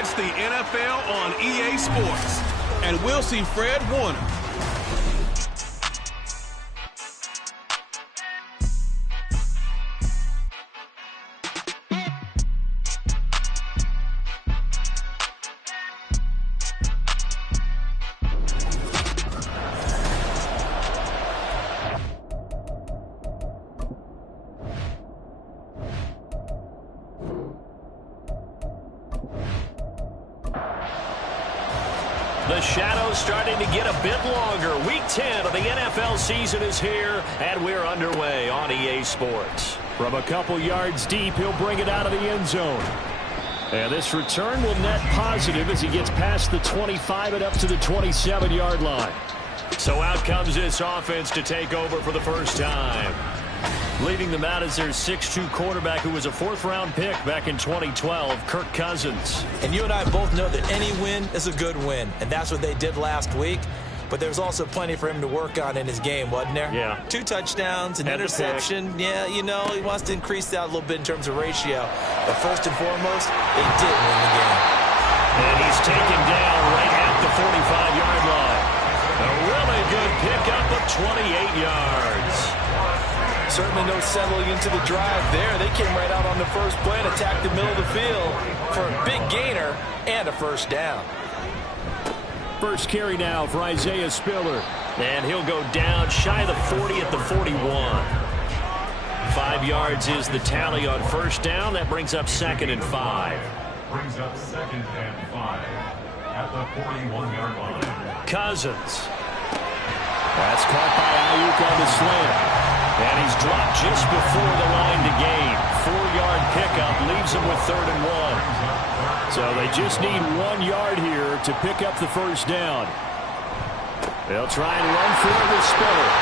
It's the NFL on EA Sports, and we'll see Fred Warner. The shadow's starting to get a bit longer. Week 10 of the NFL season is here, and we're underway on EA Sports. From a couple yards deep, he'll bring it out of the end zone. And this return will net positive as he gets past the 25 and up to the 27-yard line. So out comes this offense to take over for the first time. Leading them out is their 6'2 quarterback who was a fourth-round pick back in 2012, Kirk Cousins. And you and I both know that any win is a good win, and that's what they did last week. But there's also plenty for him to work on in his game, wasn't there? Yeah. 2 touchdowns, an interception. Yeah, you know, he wants to increase that a little bit in terms of ratio. But first and foremost, they did win the game. And he's taken down right at the 45-yard line. A really good pickup of 28 yards. Certainly no settling into the drive there. They came right out on the first play and attacked the middle of the field for a big gainer and a first down. First carry now for Isaiah Spiller. And he'll go down shy of the 40 at the 41. 5 yards is the tally on first down. That brings up 2nd and 5. Brings up 2nd and 5 at the 41-yard line. Cousins. That's caught by Ayuk on the slant. And he's dropped just before the line to gain. 4-yard pickup leaves him with 3rd and 1. So they just need 1 yard here to pick up the first down. They'll try and run for it with Spiller.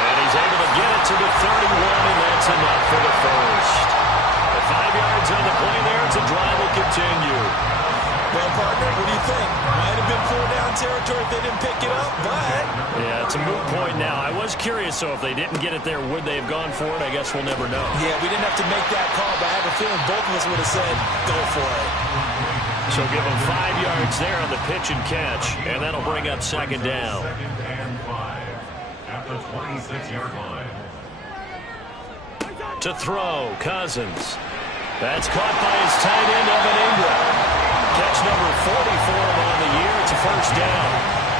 And he's able to get it to the 31, and that's enough for the first. The 5 yards on the play there, the drive will continue. Well, partner, what do you think? Might have been 4-down territory if they didn't pick it up, but... Yeah, it's a moot point now. I was curious, so if they didn't get it there, would they have gone for it? I guess we'll never know. Yeah, we didn't have to make that call, but I have a feeling both of us would have said, go for it. So give them 5 yards there on the pitch and catch, and that'll bring up 2nd down. 2nd and 5 at the 26-yard line. To throw, Cousins. That's caught by his tight end, Evan Ingram. Catch number 40 for him on the year. It's a first down.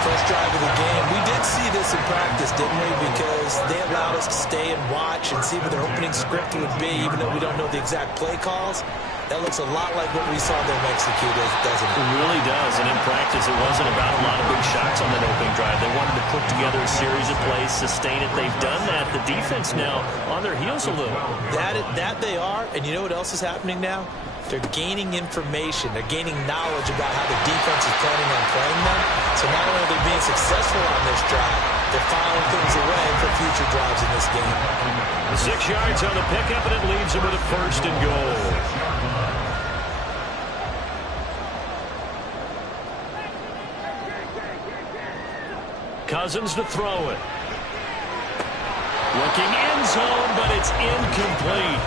First drive of the game. We did see this in practice, didn't we? Because they allowed us to stay and watch and see what their opening script would be, even though we don't know the exact play calls. That looks a lot like what we saw them execute, doesn't it? It really does. And in practice, it wasn't about a lot of big shots on that opening drive. They wanted to put together a series of plays, sustain it. They've done that. The defense now on their heels a little. That they are. And you know what else is happening now? They're gaining information. They're gaining knowledge about how the defense is planning on playing them. So not only are they being successful on this drive, they're filing things away for future drives in this game. 6 yards on the pickup, and it leaves them with a 1st and goal. Cousins to throw it. Looking end zone, but it's incomplete.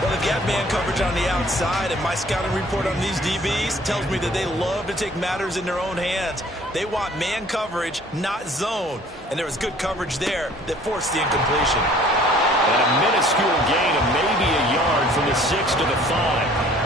Well, they've got man coverage on the outside, and my scouting report on these DBs tells me that they love to take matters in their own hands. They want man coverage, not zone. And there was good coverage there that forced the incompletion. And a minuscule gain of maybe a yard from the 6 to the 5.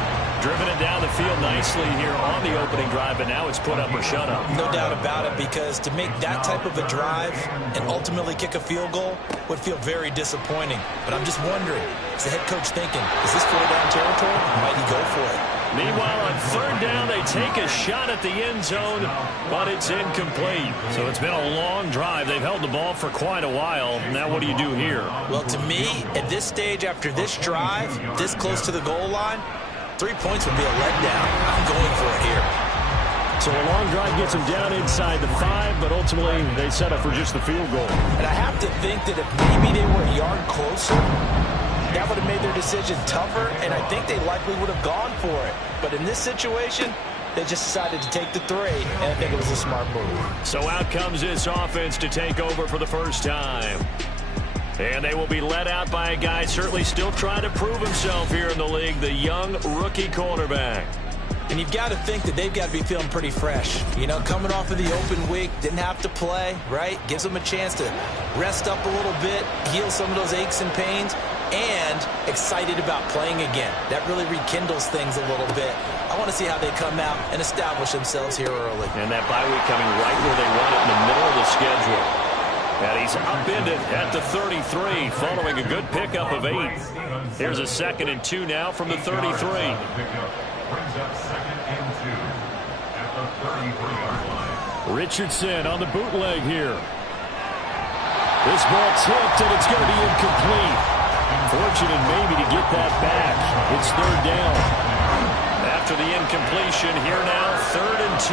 Driven it down the field nicely here on the opening drive, but now it's put up or shut up. No doubt about it, because to make that type of a drive and ultimately kick a field goal would feel very disappointing. But I'm just wondering, is the head coach thinking, is this 4-down territory? Might he go for it? Meanwhile, on 3rd down, they take a shot at the end zone, but it's incomplete. So it's been a long drive. They've held the ball for quite a while. Now what do you do here? Well, to me, at this stage, after this drive, this close to the goal line, 3 points would be a letdown. I'm going for it here. So a long drive gets them down inside the 5, but ultimately they settle for just the field goal. And I have to think that if maybe they were a yard closer, that would have made their decision tougher, and I think they likely would have gone for it. But in this situation, they just decided to take the 3, and I think it was a smart move. So out comes this offense to take over for the first time. And they will be led out by a guy certainly still trying to prove himself here in the league, the young rookie quarterback. And you've got to think that they've got to be feeling pretty fresh. You know, coming off of the open week, didn't have to play, right? Gives them a chance to rest up a little bit, heal some of those aches and pains, and excited about playing again. That really rekindles things a little bit. I want to see how they come out and establish themselves here early. And that bye week coming right where they want it in the middle of the schedule. And he's upended at the 33 following a good pickup of 8. Here's a 2nd and 2 now from the 33. Brings up 2nd and 2 at the 33-yard line. Richardson on the bootleg here. This ball tipped, and it's going to be incomplete. Fortunate maybe to get that back. It's 3rd down. After the incompletion, here now, 3rd and 2.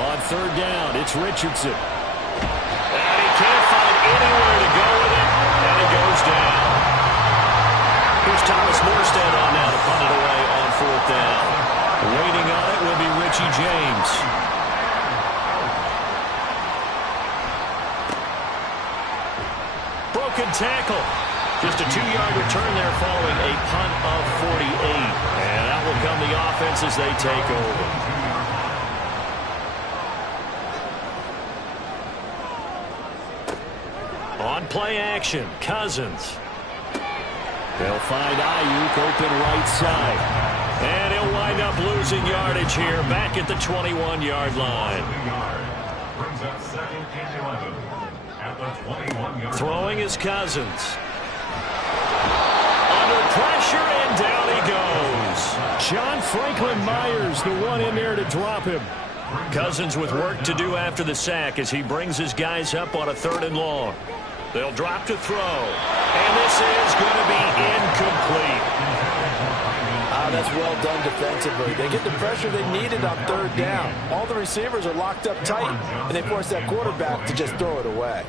On 3rd down, it's Richardson. And he can't find anywhere to go with it, and it goes down. Here's Thomas Morstead on now to punt it away on 4th down. Waiting on it will be Richie James. Broken tackle. Just a 2-yard return there following a punt of 48. And that will come the offense as they take over. On play action, Cousins. They'll find Ayuk open right side. And he'll wind up losing yardage here back at the 21-yard line. Brings up 2nd and 11 at the 21-yard line. Throwing is Cousins. Under pressure, and down he goes. John Franklin Myers, the one in there to drop him. Cousins with work to do after the sack as he brings his guys up on a 3rd and long. They'll drop to throw. And this is going to be incomplete. That's well done defensively. They get the pressure they needed on 3rd down. All the receivers are locked up tight, and they force that quarterback to just throw it away.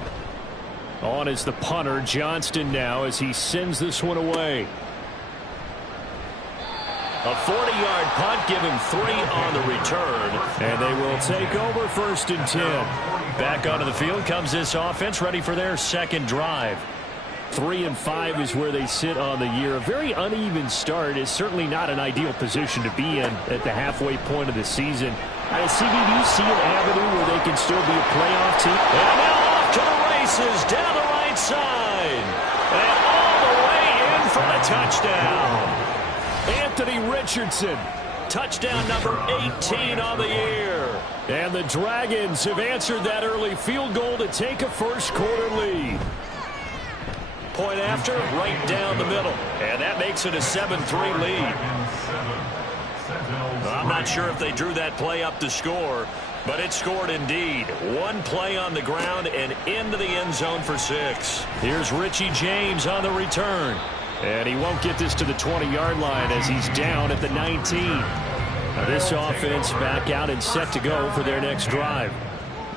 On is the punter, Johnston, now as he sends this one away. A 40-yard punt, give him 3 on the return. And they will take over 1st and 10. Back onto the field comes this offense, ready for their 2nd drive. 3 and 5 is where they sit on the year. A very uneven start is certainly not an ideal position to be in at the halfway point of the season. CB, do you see an avenue where they can still be a playoff team? And now off to the races down the right side. And all the way in for the touchdown. Anthony Richardson, touchdown number 18 on the year. And the Dragons have answered that early field goal to take a first-quarter lead. Point after, right down the middle. And that makes it a 7-3 lead. I'm not sure if they drew that play up to score, but it scored indeed. 1 play on the ground and into the end zone for 6. Here's Richie James on the return. And he won't get this to the 20-yard line as he's down at the 19. Now this offense back out and set to go for their next drive.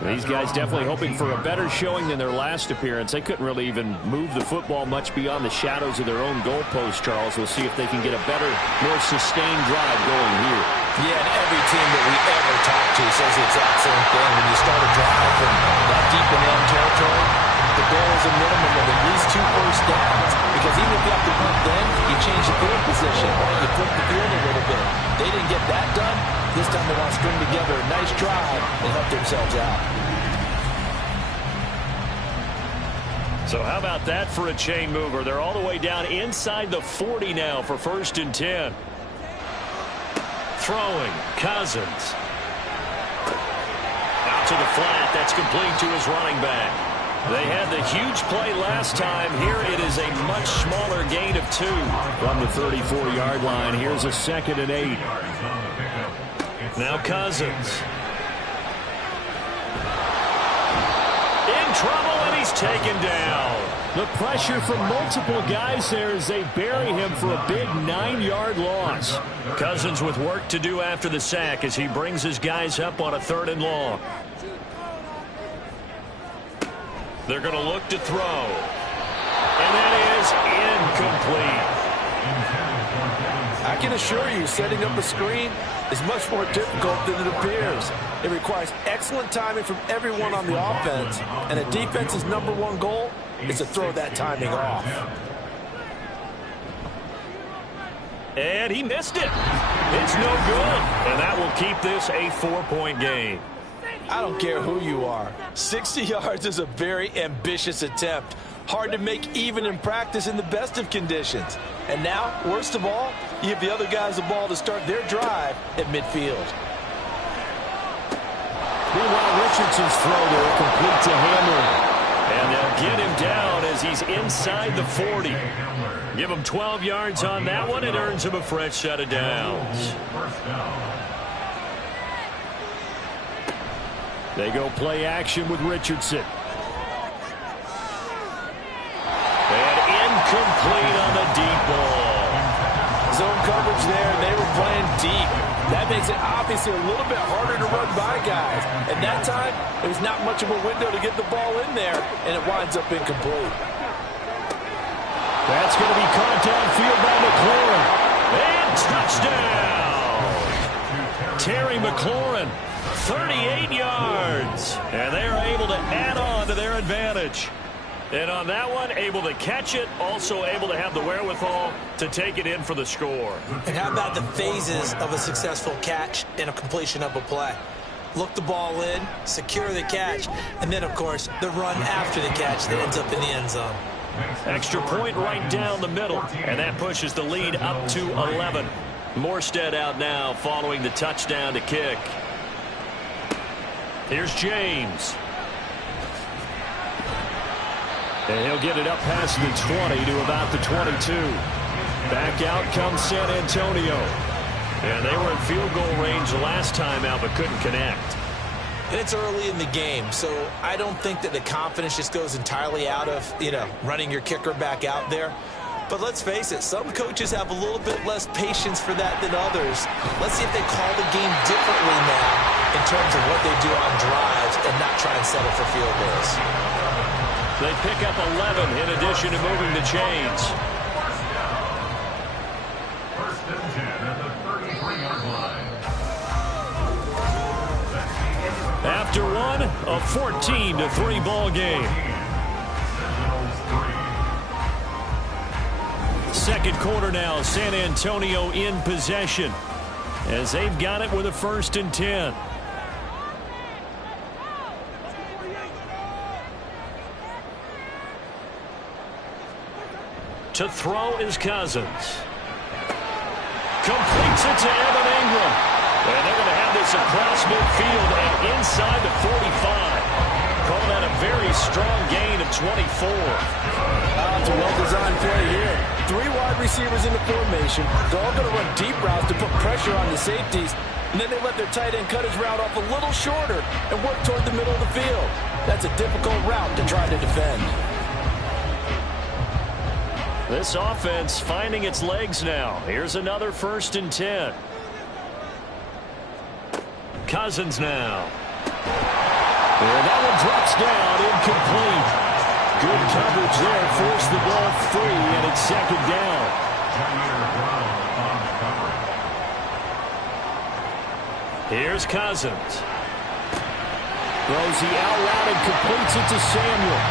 These guys definitely hoping for a better showing than their last appearance. They couldn't really even move the football much beyond the shadows of their own goalpost, Charles. We'll see if they can get a better, more sustained drive going here. Yeah, and every team that we ever talk to says the exact same thing. When you start a drive from that deep in end territory, the goal is a minimum of at least 2 first downs. Because even if you have to punt then, you change the field position, right? You flip the field a little bit. They didn't get that done. This time they want to string together a nice drive and help themselves out. So how about that for a chain mover? They're all the way down inside the 40 now for 1st and 10. Throwing, Cousins. Out to the flat. That's complete to his running back. They had the huge play last time. Here it is a much smaller gain of 2. From the 34-yard line, here's a 2nd and 8. Now Cousins. In trouble, and he's taken down. The pressure from multiple guys there as they bury him for a big 9-yard loss. Cousins with work to do after the sack as he brings his guys up on a 3rd and long. They're going to look to throw. And that is incomplete. I can assure you, setting up a screen is much more difficult than it appears. It requires excellent timing from everyone on the offense, and a defense's #1 goal is to throw that timing off. And he missed it. It's no good. And that will keep this a 4-point game. I don't care who you are. 60 yards is a very ambitious attempt. Hard to make even in practice in the best of conditions. And now, worst of all, you give the other guys the ball to start their drive at midfield. Meanwhile, Richardson's throw there complete to Hamlin. And they'll get him down as he's inside the 40. Give him 12 yards on that one. It earns him a fresh set of downs. They go play action with Richardson. And incomplete on the deep ball. Zone coverage there, and they were playing deep. That makes it obviously a little bit harder to run by guys. And that time, there's not much of a window to get the ball in there, and it winds up incomplete. That's going to be caught downfield by McLaurin. And touchdown! Terry McLaurin, 38 yards. And they are able to add on to their advantage. And on that one, able to catch it, also able to have the wherewithal to take it in for the score. And how about the phases of a successful catch and a completion of a play? Look the ball in, secure the catch, and then, of course, the run after the catch that ends up in the end zone. Extra point right down the middle, and that pushes the lead up to 11. Morstead out now following the touchdown to kick. Here's James. And he'll get it up past the 20 to about the 22. Back out comes San Antonio. And they were in field goal range the last time out, but couldn't connect. And it's early in the game, so I don't think that the confidence just goes entirely out of, running your kicker back out there. But let's face it, some coaches have a little bit less patience for that than others. Let's see if they call the game differently now in terms of what they do on drives and not try and settle for field goals. They pick up 11 in addition to moving the chains. First and 10 at the 33-yard line. After one, a 14-3 ball game. Second quarter now, San Antonio in possession as they've got it with a 1st and 10. To throw is Cousins. Completes it to Evan Ingram. And they're going to have this across midfield and inside the 45. Calling that a very strong gain of 24. It's a well-designed play here. 3 wide receivers in the formation. They're all going to run deep routes to put pressure on the safeties. And then they let their tight end cut his route off a little shorter and work toward the middle of the field. That's a difficult route to try to defend. This offense finding its legs now. Here's another 1st and 10. Cousins now. And that one drops down, incomplete. Good coverage there, forced the ball free, and it's 2nd down. Here's Cousins. Throws the out route and completes it to Samuel.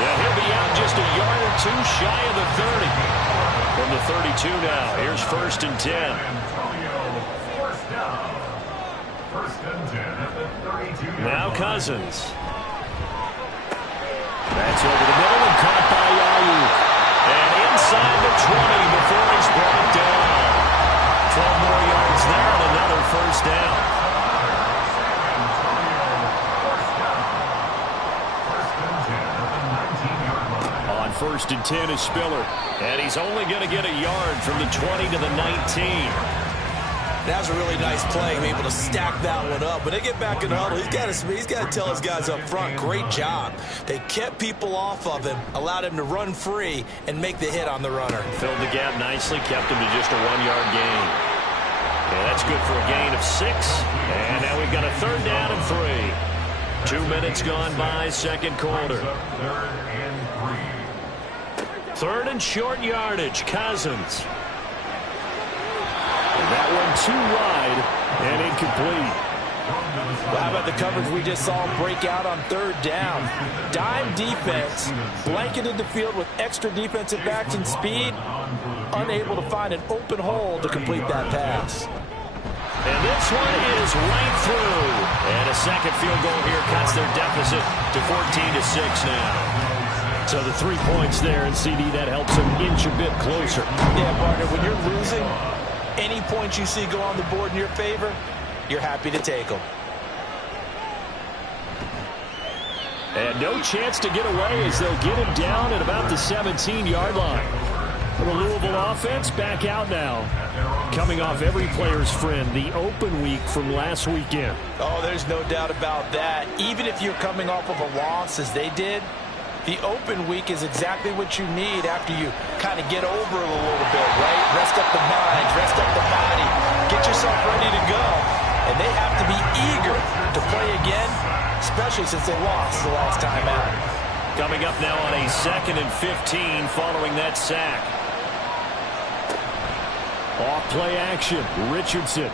Yeah, he'll be out just a yard or 2 shy of the 30. From the 32 now, here's 1st and 10. Now Cousins. That's over the middle and caught by Ayuk. And inside the 20 before he's brought down. 12 more yards there and another 1st down. On 1st and 10 is Spiller. And he's only going to get a yard from the 20 to the 19. That was a really nice play, being able to stack that one up. When they get back in the huddle, he's got to tell his guys up front, great job. They kept people off of him, allowed him to run free, and make the hit on the runner. Filled the gap nicely, kept him to just a 1-yard gain. And that's good for a gain of 6. And now we've got a 3rd down and 3. 2 minutes gone by, 2nd quarter. 3rd and short yardage, Cousins. And that one too wide and incomplete. Well, how about the coverage we just saw break out on third down? Dime defense, blanketed the field with extra defensive backs and speed, unable to find an open hole to complete that pass. And this one is right through. And a second field goal here cuts their deficit to 14-6 now. So the 3 points there, and CD, that helps them inch a bit closer. Yeah, partner, when you're losing, any points you see go on the board in your favor, you're happy to take them. And no chance to get away as they'll get him down at about the 17-yard line. The Louisville offense back out now. Coming off every player's friend, the open week from last weekend. Oh, there's no doubt about that. Even if you're coming off of a loss as they did, the open week is exactly what you need after you kind of get over it a little bit, right? Rest up the mind, rest up the body, get yourself ready to go. And they have to be eager to play again, especially since they lost the last time out. Coming up now on a 2nd and 15 following that sack. Off play action, Richardson.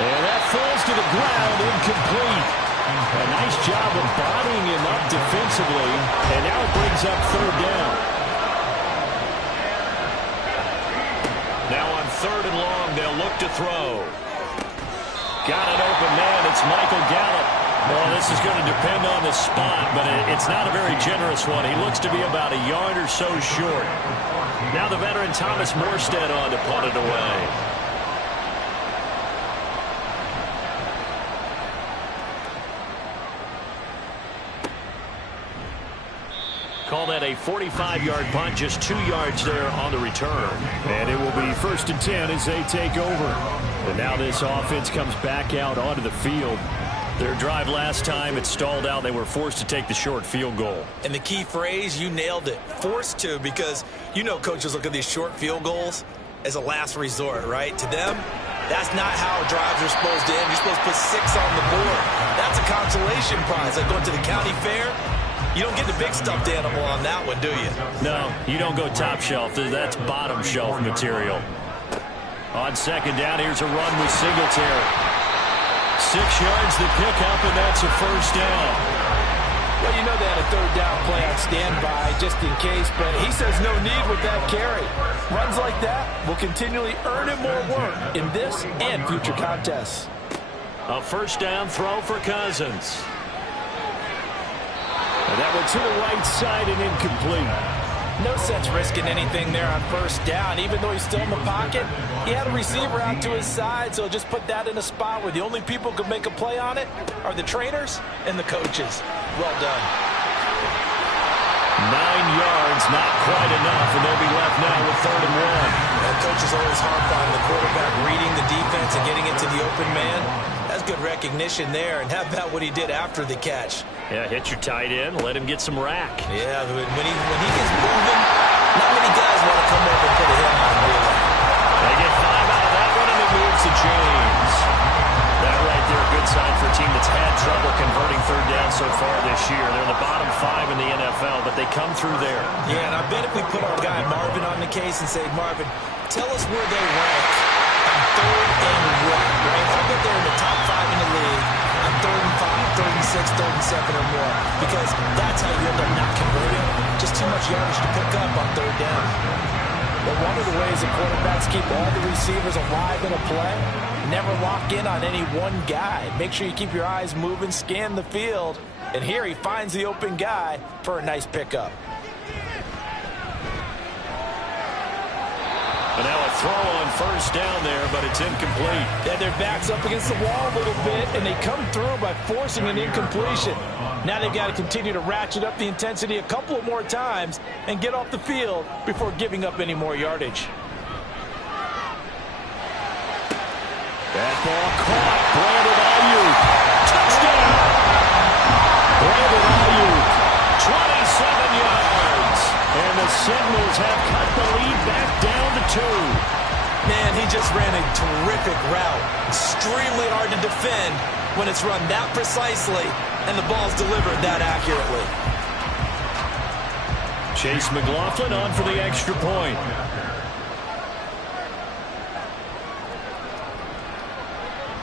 And that falls to the ground, incomplete. A nice job of bodying him up defensively, and now it brings up third down. Now on 3rd and long, they'll look to throw. Got an open man, it's Michael Gallup. Well, this is going to depend on the spot, but it's not a very generous one. He looks to be about a yard or so short. Now the veteran Thomas Morstead on to punt it away. Call that a 45-yard punt, just 2 yards there on the return. And it will be 1st and 10 as they take over. And now this offense comes back out onto the field. Their drive last time, it stalled out. They were forced to take the short field goal. And the key phrase, you nailed it, forced to, because you know coaches look at these short field goals as a last resort, right? To them, that's not how drives are supposed to end. You're supposed to put 6 on the board. That's a consolation prize. Like going to the county fair, you don't get the big stuffed animal on that one, do you? No, you don't go top shelf. That's bottom shelf material. On 2nd down, here's a run with Singletary. 6 yards the pickup, and that's a 1st down. Well, you know they had a 3rd down play on standby just in case, but he says no need with that carry. Runs like that will continually earn him more work in this and future contests. A 1st down throw for Cousins. And that one to the right side and incomplete. No sense risking anything there on 1st down. Even though he's still in the pocket, he had a receiver out to his side, so just put that in a spot where the only people who can make a play on it are the trainers and the coaches. Well done. 9 yards, not quite enough, and they'll be left now with 3rd and 1. And coaches always harp on the quarterback reading the defense and getting into the open man. That's good recognition there, and how about what he did after the catch? Yeah, hit your tight end, let him get some rack. Yeah, when he gets moving, not many guys want to come over and put a hit on him, really. They get 5 out of that one, and it moves to James. That right there, a good sign for a team that's had trouble converting 3rd down so far this year. They're in the bottom 5 in the NFL, but they come through there. Yeah, and I bet if we put our guy Marvin on the case and say, Marvin, tell us where they rank on 3rd and 1, right? I bet they're in the top 5 in the league on 3rd and 5, 3rd and 6, 3rd and 7 or more, because that's how you end up not converting. Just too much yardage to pick up on 3rd down. But one of the ways that quarterbacks keep all the receivers alive in a play, never lock in on any one guy. Make sure you keep your eyes moving, scan the field, and here he finds the open guy for a nice pickup. And now a throw on 1st down there, but it's incomplete. Yeah, their back's up against the wall a little bit, and they come through by forcing an incompletion. Now they've got to continue to ratchet up the intensity a couple of more times and get off the field before giving up any more yardage. That ball caught. Brandon Ayuk. Touchdown. Brandon Ayuk. 27 yards. And the Sentinels have cut the lead back down to 2. Man, he just ran a terrific route. Extremely hard to defend when it's run that precisely and the ball's delivered that accurately. Chase McLaughlin on for the extra point.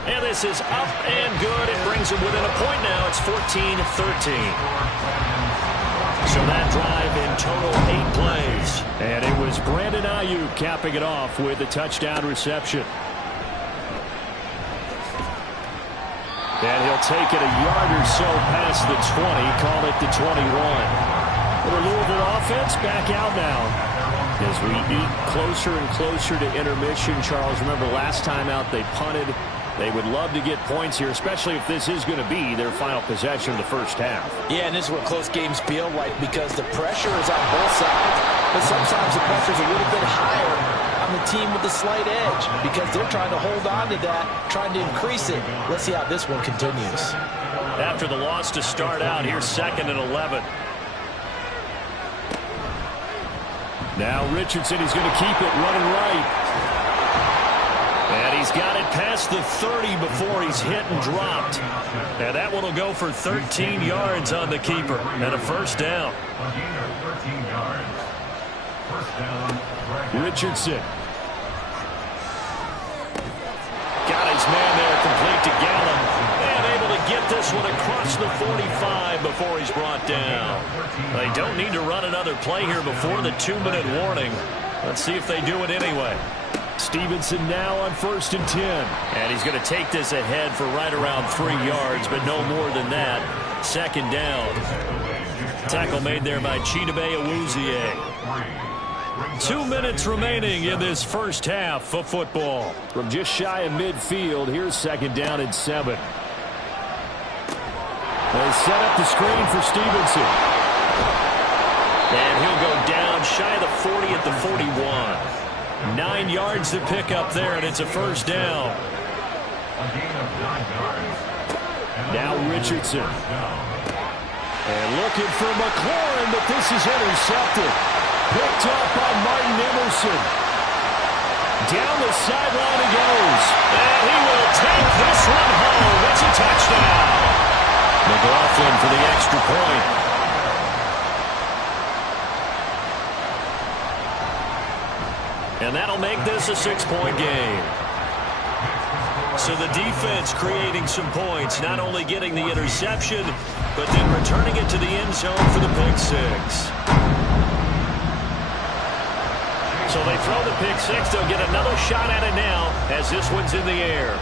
And this is up and good. It brings them within a point now. It's 14-13. So that drive in total 8 plays. And it was Brandon Ayuk capping it off with a touchdown reception. And he'll take it a yard or so past the 20, call it the 21. The Louisville offense back out now as we eat closer and closer to intermission. Charles, remember last time out they punted. They would love to get points here, especially if this is going to be their final possession of the first half. Yeah, and this is what close games feel like because the pressure is on both sides, but sometimes the pressure is a little bit higher on the team with the slight edge because they're trying to hold on to that, trying to increase it. Let's see how this one continues. After the loss to start out, here's 2nd and 11. Now Richardson, he's going to keep it running right. And he's got it past the 30 before he's hit and dropped. And that one will go for 13 yards on the keeper and a first down. Richardson. Got his man there, complete to Gallup. And able to get this one across the 45 before he's brought down. They don't need to run another play here before the 2-minute warning. Let's see if they do it anyway. Stevenson now on 1st and 10. And he's going to take this ahead for right around 3 yards, but no more than that. 2nd down. Tackle made there by Chidobe Awuzie. 2 minutes remaining in this first half of football. From just shy of midfield, here's 2nd down and 7. They set up the screen for Stevenson. And he'll go down shy of the 40 at the 41. 9 yards to pick up there, and it's a first down. Now Richardson. And looking for McLaurin, but this is intercepted. Picked up by Martin Emerson. Down the sideline he goes. And he will take this one home. It's a touchdown. McLaughlin for the extra point. And that'll make this a 6-point game. So the defense creating some points, not only getting the interception, but then returning it to the end zone for the pick 6. So they throw the pick 6. They'll get another shot at it now as this one's in the air.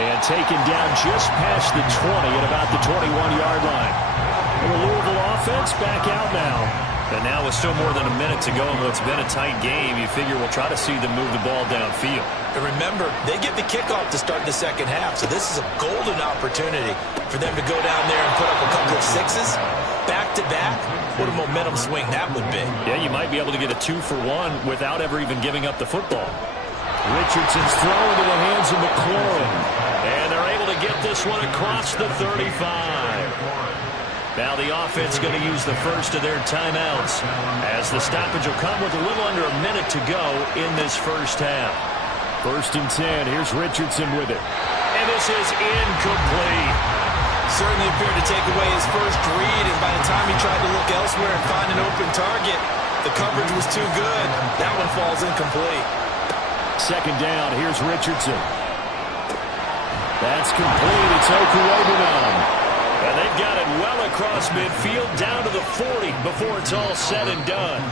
And taken down just past the 20 at about the 21-yard line. And the Louisville offense back out now. And now with still more than a minute to go in what's been a tight game, you figure we'll try to see them move the ball downfield. And remember, they get the kickoff to start the second half, so this is a golden opportunity for them to go down there and put up a couple of 6s back-to-back. What a momentum swing that would be. Yeah, you might be able to get a 2-for-1 without ever even giving up the football. Richardson's throw into the hands of McLaurin. And they're able to get this one across the 35. Now the offense going to use the first of their timeouts as the stoppage will come with a little under a minute to go in this first half. 1st and 10. Here's Richardson with it. And this is incomplete. Certainly appeared to take away his first read, and by the time he tried to look elsewhere and find an open target, the coverage was too good. That one falls incomplete. 2nd down. Here's Richardson. That's complete. It's Okuwomenam. And they've got it well across midfield down to the 40 before it's all said and done.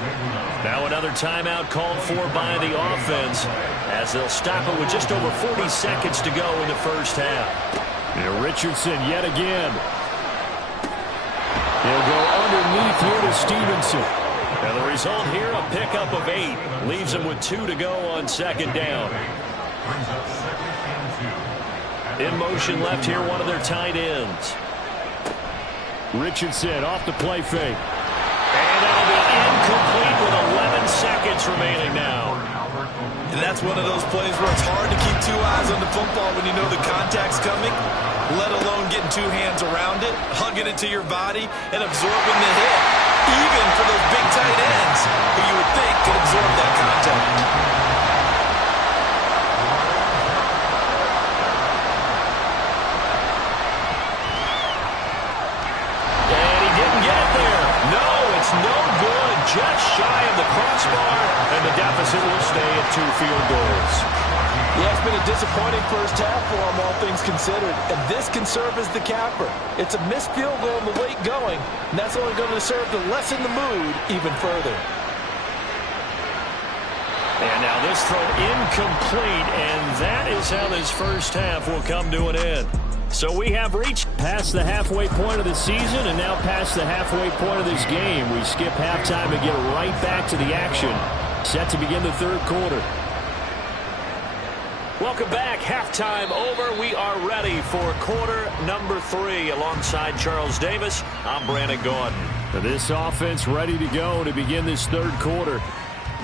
Now another timeout called for by the offense as they'll stop it with just over 40 seconds to go in the first half. And Richardson yet again. He'll go underneath here to Stevenson. And the result here, a pickup of 8. Leaves them with 2 to go on 2nd down. In motion left here, one of their tight ends. Richardson off the play fake. And that'll be incomplete with 11 seconds remaining now. And that's one of those plays where it's hard to keep 2 eyes on the football when you know the contact's coming, let alone getting 2 hands around it, hugging it to your body, and absorbing the hit, even for those big tight ends who you would think could absorb that contact. No good, just shy of the crossbar, and the deficit will stay of 2 field goals. Yeah, it's been a disappointing first half for them, all things considered. And this can serve as the capper. It's a missed field goal in the late going, and that's only going to serve to lessen the mood even further. And now this throw incomplete, and that is how this first half will come to an end. So we have reached past the halfway point of the season and now past the halfway point of this game. We skip halftime and get right back to the action. Set to begin the third quarter. Welcome back. Halftime over. We are ready for quarter number 3. Alongside Charles Davis, I'm Brandon Gaudin. This offense ready to go to begin this third quarter.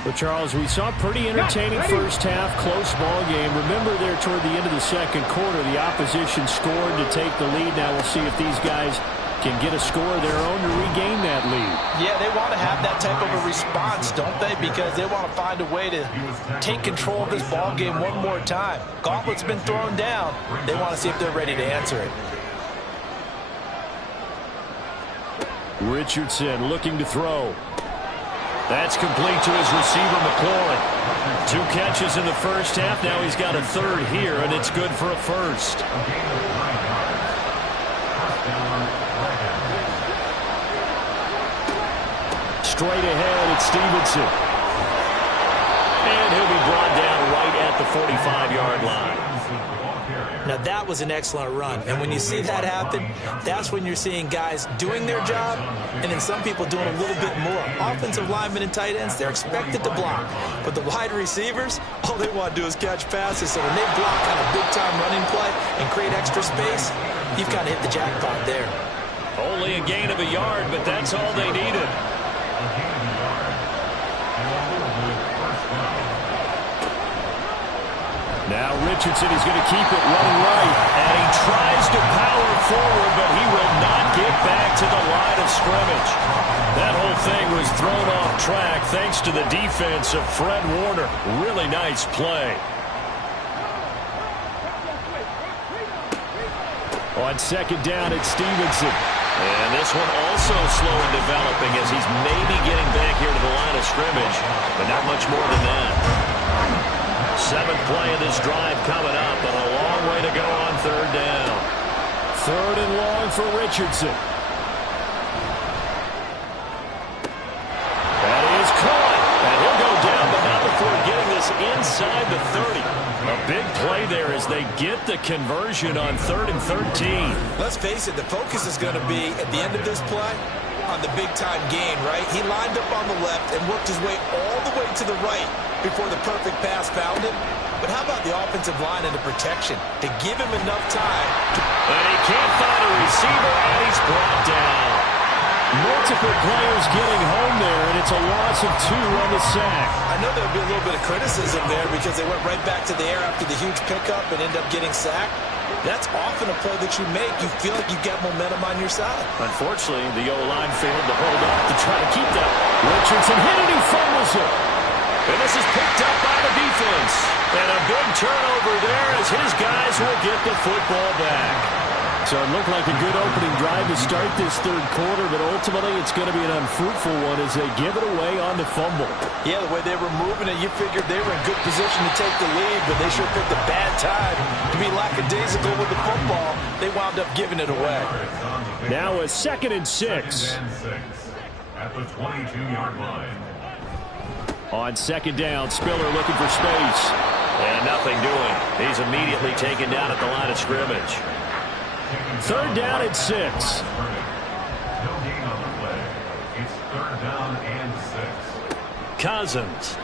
Well, Charles, we saw a pretty entertaining first half, close ball game. Remember there toward the end of the second quarter, the opposition scored to take the lead. Now we'll see if these guys can get a score of their own to regain that lead. Yeah, they want to have that type of a response, don't they? Because they want to find a way to take control of this ball game one more time. Gauntlet's been thrown down. They want to see if they're ready to answer it. Richardson looking to throw. That's complete to his receiver, McLaurin. 2 catches in the first half. Now he's got a third here, and it's good for a first. Straight ahead, it's Stevenson. And he'll be brought down right at the 45-yard line. Now, that was an excellent run. And when you see that happen, that's when you're seeing guys doing their job and then some people doing a little bit more. Offensive linemen and tight ends, they're expected to block. But the wide receivers, all they want to do is catch passes. So when they block on a big-time running play and create extra space, you've got to hit the jackpot there. Only a gain of a yard, but that's all they needed. Now Richardson is going to keep it running right. And he tries to power forward, but he will not get back to the line of scrimmage. That whole thing was thrown off track thanks to the defense of Fred Warner. Really nice play. On second down, it's Stevenson. And this one also slow in developing as he's maybe getting back here to the line of scrimmage, but not much more than that. 7th play of this drive coming up, and a long way to go on third down. 3rd and long for Richardson. That is caught, and he'll go down, but not before getting this inside the 30. A big play there as they get the conversion on 3rd and 13. Let's face it, the focus is going to be at the end of this play on the big-time gain, right? He lined up on the left and worked his way all the way to the right before the perfect pass found him. But how about the offensive line and the protection to give him enough time? And he can't find a receiver, and he's brought down. Multiple players getting home there, and it's a loss of 2 on the sack. I know there'll be a little bit of criticism there because they went right back to the air after the huge pickup and ended up getting sacked. That's often a play that you make. You feel like you get momentum on your side. Unfortunately, the O-line failed to hold up to try to keep that. Richardson hit it, he fumbles it. And this is picked up by the defense. And a big turnover there as his guys will get the football back. So it looked like a good opening drive to start this third quarter, but ultimately it's going to be an unfruitful one as they give it away on the fumble. Yeah, the way they were moving it, you figured they were in good position to take the lead, but they sure picked a bad time to be lackadaisical with the football. They wound up giving it away. Now a 2nd and 6. At the 22-yard line. On second down, Spiller looking for space. And nothing doing. He's immediately taken down at the line of scrimmage. 3rd down and 6. No gain on the play. It's 3rd down and 6. Cousins.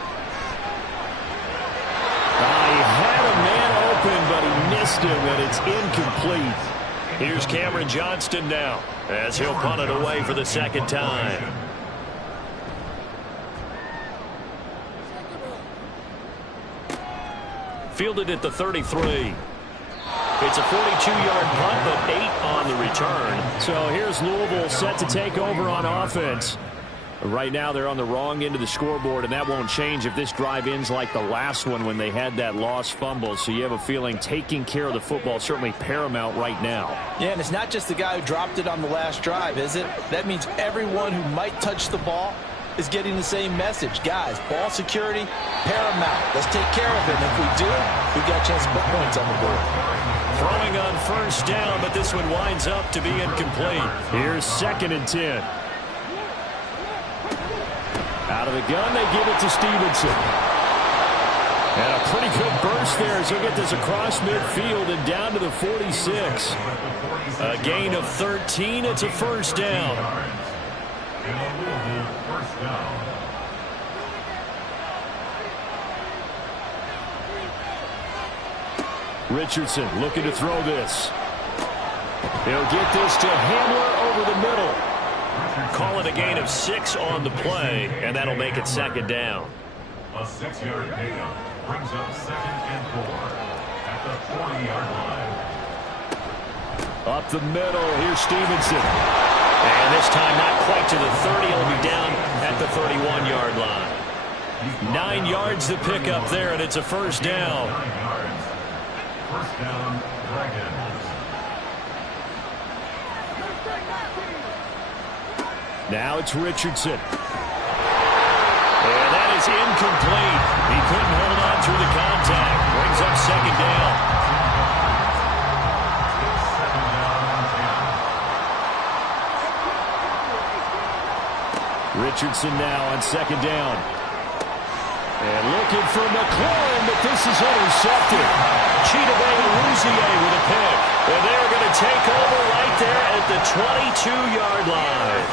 He had a man open, but he missed him, and it's incomplete. Here's Cameron Johnston now as he'll punt it away for the 2nd time. Fielded at the 33. It's a 42-yard punt, but 8 on the return. So here's Louisville set to take over on offense. Right now they're on the wrong end of the scoreboard, and that won't change if this drive ends like the last one when they had that lost fumble. So you have a feeling taking care of the football is certainly paramount right now. Yeah, and it's not just the guy who dropped it on the last drive, is it? That means everyone who might touch the ball is getting the same message. Guys, ball security, paramount. Let's take care of it. And if we do, we've got a chance to put points on the board. Throwing on first down, but this one winds up to be incomplete. Here's 2nd and 10. Out of the gun, they give it to Stevenson. And a pretty good burst there as he'll get this across midfield and down to the 46. A gain of 13. It's a first down. Richardson looking to throw this. He'll get this to Hamler over the middle. Call it a gain of 6 on the play, and that'll make it 2nd down. A 6-yard pickup brings up 2nd and 4 at the 40-yard line. Up the middle, here's Stevenson. And this time not quite to the 30. It'll be down at the 31-yard line. 9 yards to pick up there, and it's a first down. 9 yards. First down, Dragons. Now it's Richardson. And that is incomplete. He couldn't hold on through the contact. Brings up 2nd down. Richardson now on 2nd down. And looking for McLaurin, but this is intercepted. Chidobe Awuzie with a pick. And they're going to take over right there at the 22-yard line.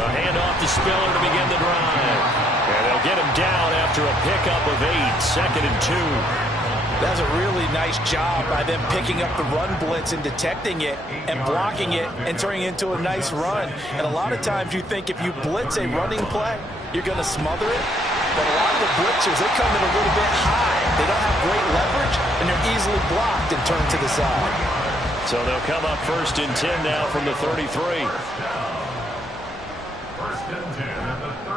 A handoff to Spiller to begin the drive. And they'll get him down after a pickup of 8. 2nd and 2. That's a really nice job by them picking up the run blitz and detecting it and blocking it and turning it into a nice run. And a lot of times you think if you blitz a running play, you're going to smother it. But a lot of the blitzers, they come in a little bit high. They don't have great leverage, and they're easily blocked and turned to the side. So they'll come up 1st and 10 now from the 33.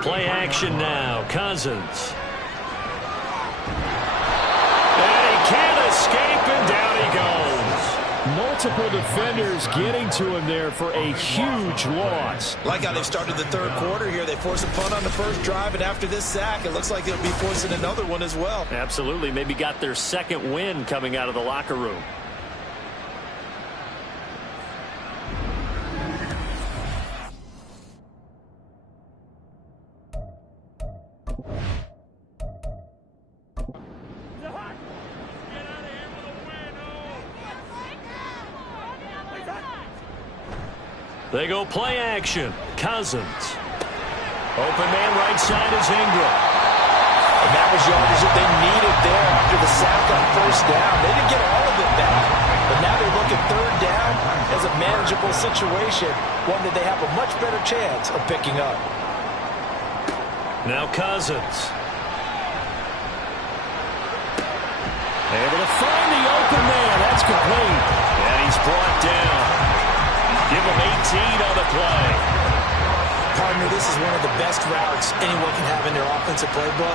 Play action now. Cousins. And he can't escape, and down he goes. Multiple defenders getting to him there for a huge loss. Like how they started the 3rd quarter here. They forced a punt on the first drive, and after this sack, it looks like they'll be forcing another one as well. Absolutely. Maybe got their 2nd win coming out of the locker room. They go play action. Cousins. Open man right side is Ingram. And that was yardage that they needed there after the sack on first down. They didn't get all of it back. But now they look at 3rd down as a manageable situation, one that they have a much better chance of picking up. Now Cousins. Able to find the open man. That's complete. And he's brought down. Give him 18 on the play. Partner, this is one of the best routes anyone can have in their offensive playbook.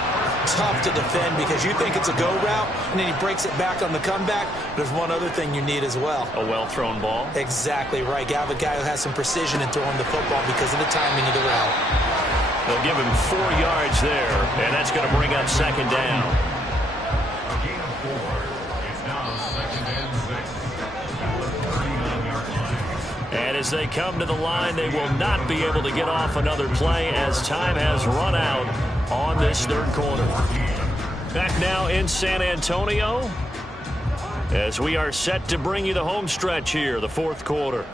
Tough to defend because you think it's a go route, and then he breaks it back on the comeback. There's one other thing you need as well. A well-thrown ball. Exactly right. You have a guy who has some precision in throwing the football because of the timing of the route. They'll give him 4 yards there, and that's going to bring up 2nd down. A gain of 4. It's now 2nd and 6 at the 39-yard line. And as they come to the line, they will not be able to get off another play as time has run out on this 3rd quarter. Back now in San Antonio as we are set to bring you the home stretch here, the 4th quarter.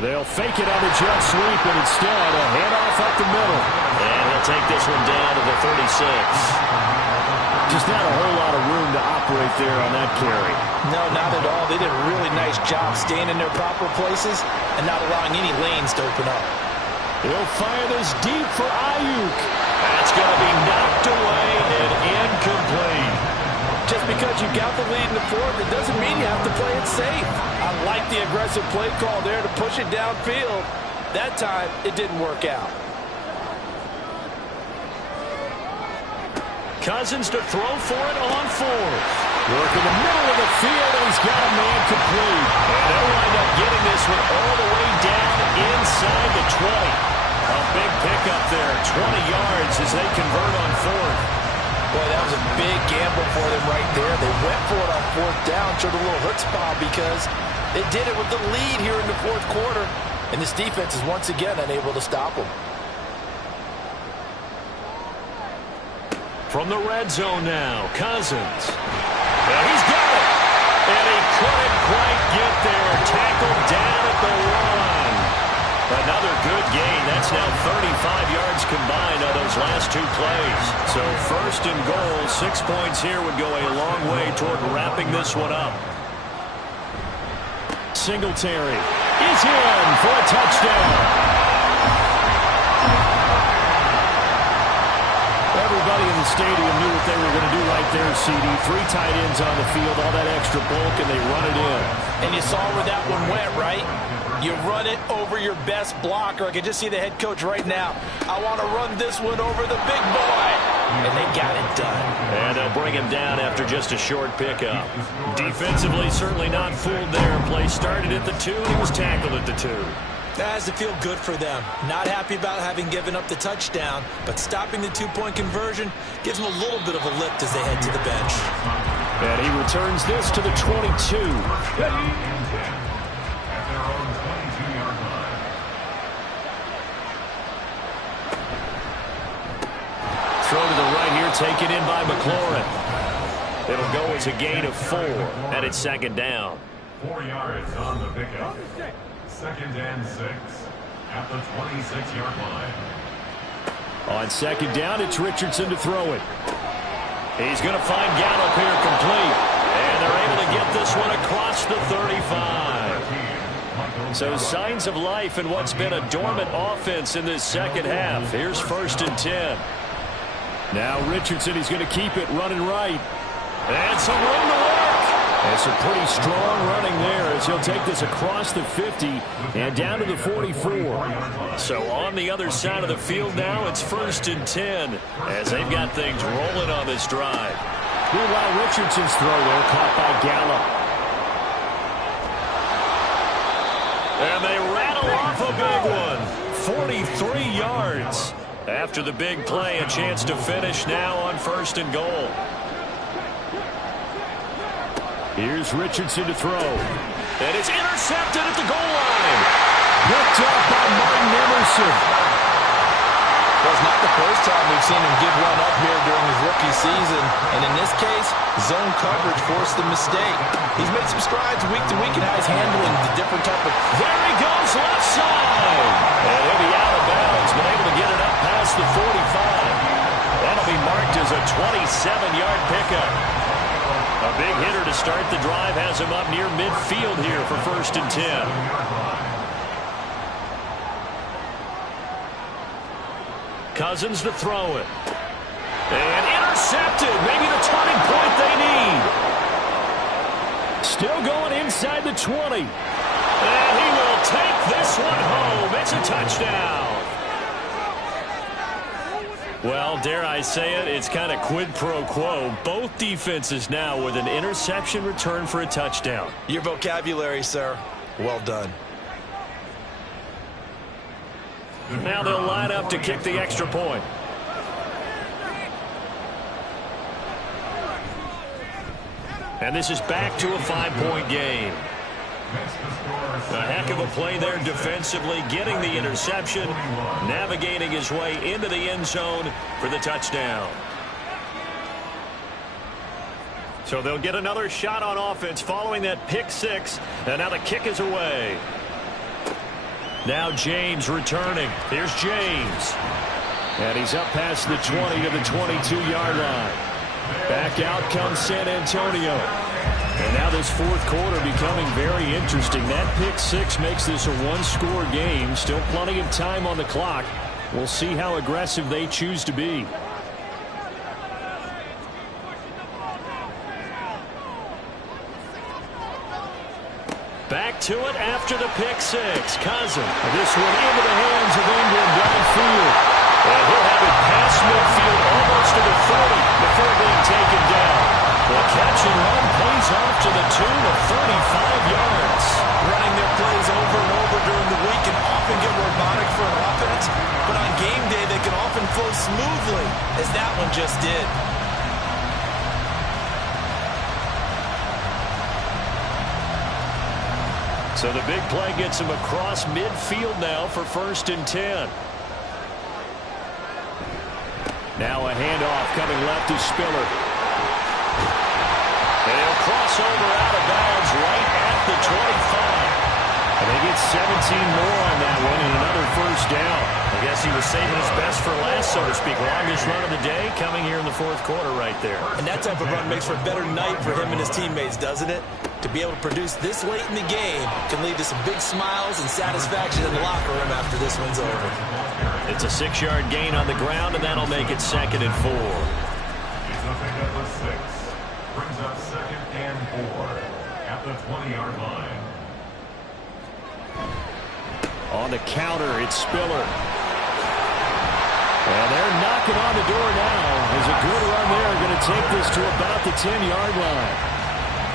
They'll fake it on the jet sweep, and instead a handoff up the middle. And he'll take this one down to the 36. Just not a whole lot of room to operate there on that carry. No, not at all. They did a really nice job staying in their proper places and not allowing any lanes to open up. He'll fire this deep for Ayuk. That's going to be knocked away and incomplete. Just because you got the lead in the 4th, it doesn't mean you have to play it safe. I like the aggressive play call there to push it downfield. That time, it didn't work out. Cousins to throw for it on 4th. Work in the middle of the field, and he's got a man complete. And they'll wind up getting this one all the way down inside the 20. A big pickup there, 20 yards as they convert on fourth. Boy, that was a big gamble for them right there. They went for it on fourth down, showed a little chutzpah because they did it with the lead here in the fourth quarter. And this defense is once again unable to stop them. From the red zone now, Cousins. And he's got it. And he couldn't quite get there. Tackled down at the 1. Another good gain. That's now 35 yards combined on those last two plays. So first and goal, 6 points here would go a long way toward wrapping this one up. Singletary is in for a touchdown. Everybody in the stadium knew what they were going to do right there, CD. 3 tight ends on the field, all that extra bulk, and they run it in. And you saw where that one went, right? You run it over your best blocker. I can just see the head coach right now. I want to run this one over the big boy. And they got it done. And they'll bring him down after just a short pickup. Defensively, certainly not fooled there. Play started at the 2, and he was tackled at the 2. That has to feel good for them. Not happy about having given up the touchdown, but stopping the 2-point conversion gives them a little bit of a lift as they head to the bench. And he returns this to the 22. Throw to the right here, taken in by McLaurin. It'll go as a gain of 4, and it's second down. 4 yards on the pickup. Second and 6 at the 26-yard line. On second down, it's Richardson to throw it. He's going to find Gallup here complete. And they're able to get this one across the 35. So signs of life in what's been a dormant offense in this second half. Here's first and 10. Now Richardson, he's going to keep it running right. And some room to work. And some pretty strong running there as he'll take this across the 50 and down to the 44. So on the other side of the field now, it's first and 10 as they've got things rolling on this drive. Meanwhile, Richardson's throw there caught by Gallup. And they rattle off a big one. 43 yards. After the big play, a chance to finish now on first and goal. Here's Richardson to throw. And it's intercepted at the goal line. Picked up by Martin Emerson. Well, it's not the first time we've seen him give one up here during his rookie season. And in this case, zone coverage forced the mistake. He's made some strides week to week in how he's handling the different type of... There he goes, left side. And he'll be out of bounds, but able to get it up past the 45. That'll be marked as a 27-yard pickup. A big hitter to start the drive has him up near midfield here for first and 10. Cousins to throw it. And intercepted. Maybe the turning point they need. Still going inside the 20. And he will take this one home. It's a touchdown. Well, dare I say it, it's kind of quid pro quo. Both defenses now with an interception return for a touchdown. Your vocabulary, sir. Well done. Now they'll line up to kick the extra point. And this is back to a 5-point game. A heck of a play there defensively, getting the interception, navigating his way into the end zone for the touchdown. So they'll get another shot on offense following that pick six, and now the kick is away. Now James returning. Here's James. And he's up past the 20 to the 22-yard line. Back out comes San Antonio. And now this fourth quarter becoming very interesting. That pick six makes this a one-score game. Still plenty of time on the clock. We'll see how aggressive they choose to be. Back to it after the pick six. Cousins. This one into the hands of Ingram downfield. And he'll have it past midfield almost to the 40 before being taken down. The catch and run pays off to the tune of 35 yards. Running their plays over and over during the week can often get robotic for an offense, but on game day they can often flow smoothly, as that one just did. So the big play gets him across midfield now for 1st and 10. Now a handoff coming left to Spiller. And he'll cross over out of bounds right at the 25. And they get 17 more on that one and another 1st down. I guess he was saving his best for last, so to speak. Longest run of the day coming here in the 4th quarter right there. And that type of run makes for a better night for him and his teammates, doesn't it? To be able to produce this late in the game can lead to some big smiles and satisfaction in the locker room after this one's over. It's a 6-yard gain on the ground, and that'll make it 2nd and 4. He's up at the 6. Brings up 2nd and 4 at the 20-yard line. On the counter, it's Spiller. And they're knocking on the door now. There's a good run there. Going to take this to about the 10-yard line.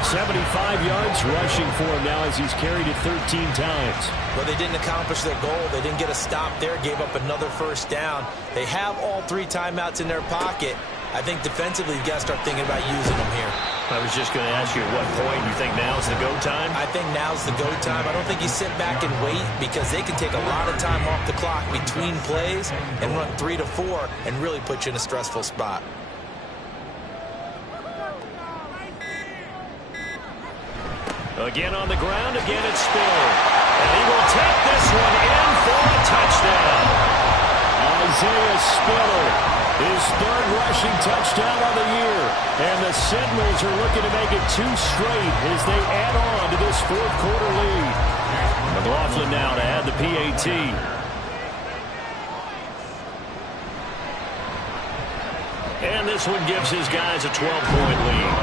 75 yards rushing for him now as he's carried it 13 times. Well, they didn't accomplish their goal. They didn't get a stop there, gave up another 1st down. They have all 3 timeouts in their pocket. I think defensively you've got to start thinking about using them here. I was just going to ask you at what point you think now's the go time? I think now's the go time. I don't think you sit back and wait because they can take a lot of time off the clock between plays and run 3 to 4 and really put you in a stressful spot. Again on the ground, again it's Spiller. And he will take this one in for a touchdown. Isaiah Spiller, his 3rd rushing touchdown of the year. And the Sentinels are looking to make it 2 straight as they add on to this 4th quarter lead. McLaughlin now to add the PAT. And this one gives his guys a 12-point lead.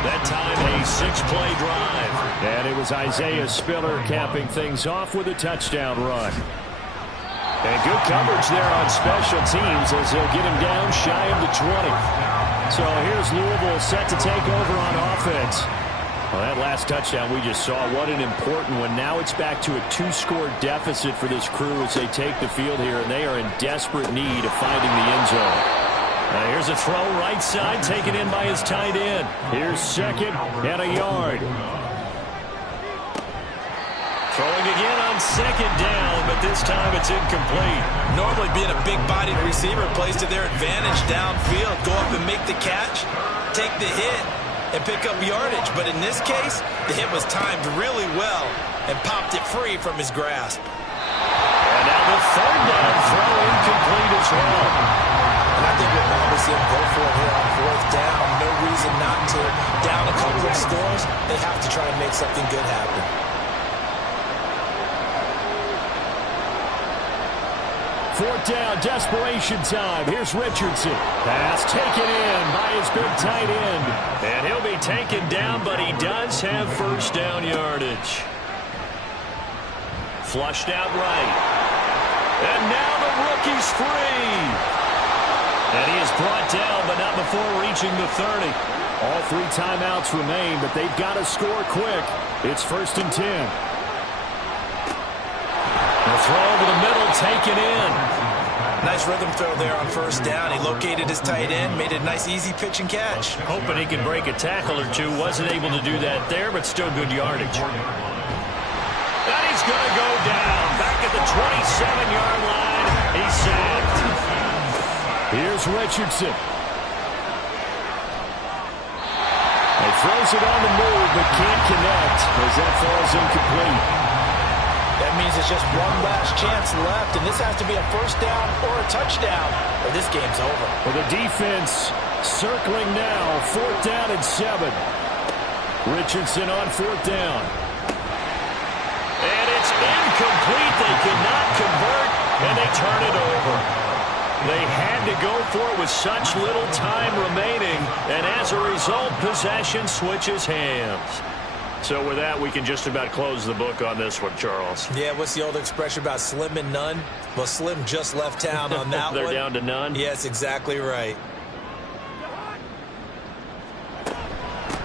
That time a 6-play drive. And it was Isaiah Spiller capping things off with a touchdown run. And good coverage there on special teams as they'll get him down shy of the 20. So here's Louisville set to take over on offense. Well, that last touchdown we just saw, what an important one. Now it's back to a 2-score deficit for this crew as they take the field here, and they are in desperate need of finding the end zone. Here's a throw right side taken in by his tight end. Here's 2nd and a yard. Throwing again on 2nd down, but this time it's incomplete. Normally being a big-bodied receiver plays to their advantage downfield. Go up and make the catch, take the hit, and pick up yardage. But in this case, the hit was timed really well and popped it free from his grasp. And now the 3rd down throw incomplete as well. And I think we'll probably see him go for it here on 4th down. No reason not to down a couple of scores. They have to try and make something good happen. 4th down, desperation time. Here's Richardson. Pass taken in by his big tight end. And he'll be taken down, but he does have 1st down yardage. Flushed out right. And now the rookie's free. And he is brought down, but not before reaching the 30. All 3 timeouts remain, but they've got to score quick. It's 1st and 10. The throw over the middle taken in. Nice rhythm throw there on 1st down. He located his tight end, made a nice easy pitch and catch. Hoping he can break a tackle or 2. Wasn't able to do that there, but still good yardage. And he's going to go down. Back at the 27-yard line. He's sacked. Here's Richardson. He throws it on the move, but can't connect as that falls incomplete. That means it's just one last chance left, and this has to be a 1st down or a touchdown, or this game's over. Well, the defense circling now, 4th down and 7. Richardson on 4th down. And it's incomplete. They cannot convert, and they turn it over. They had to go for it with such little time remaining, and as a result, possession switches hands. So with that, we can just about close the book on this one, Charles. Yeah, what's the old expression about slim and none? Well, Slim just left town on that They're one. down to none? Yes, exactly right.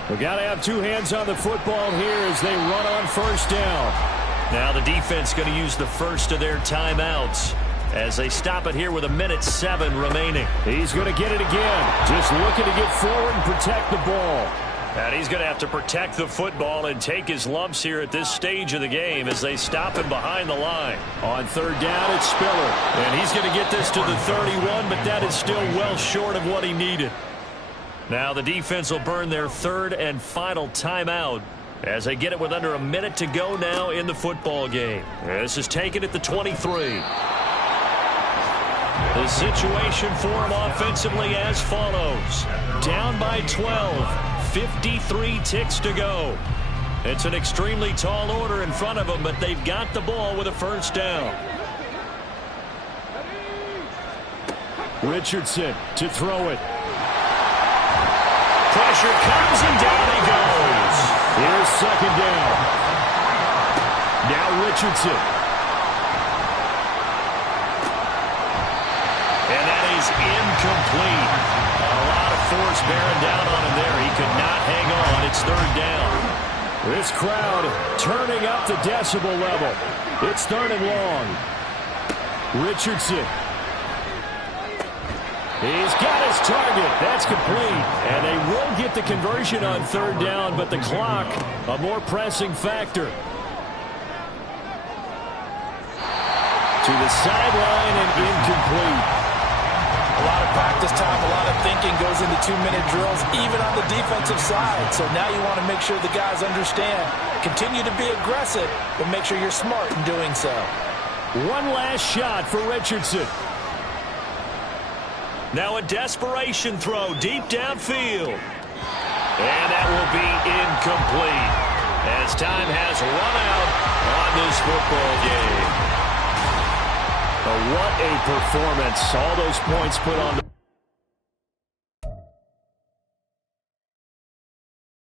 We've got to have two hands on the football here as they run on first down. Now the defense going to use the first of their timeouts as they stop it here with 1:07 remaining. He's going to get it again. Just looking to get forward and protect the ball. And he's going to have to protect the football and take his lumps here at this stage of the game as they stop him behind the line. On third down, it's Spiller. And he's going to get this to the 31, but that is still well short of what he needed. Now the defense will burn their third and final timeout as they get it with under a minute to go now in the football game. This is taken at the 23. The situation for him offensively as follows. Down by 12. 53 ticks to go. It's an extremely tall order in front of them, but they've got the ball with a first down. Richardson to throw it. Pressure comes and down he goes. Here's second down. Now Richardson. And that is incomplete. A lot of force bearing down on him there. He could not hang on. It's third down. This crowd turning up the decibel level. It's third and long. Richardson. He's got his target. That's complete. And they will get the conversion on third down, but the clock a more pressing factor. To the sideline and incomplete. A lot of practice time, a lot of thinking goes into 2-minute drills, even on the defensive side. So now you want to make sure the guys understand. Continue to be aggressive, but make sure you're smart in doing so. One last shot for Richardson. Now a desperation throw deep downfield. And that will be incomplete as time has run out on this football game. What a performance. All those points put on the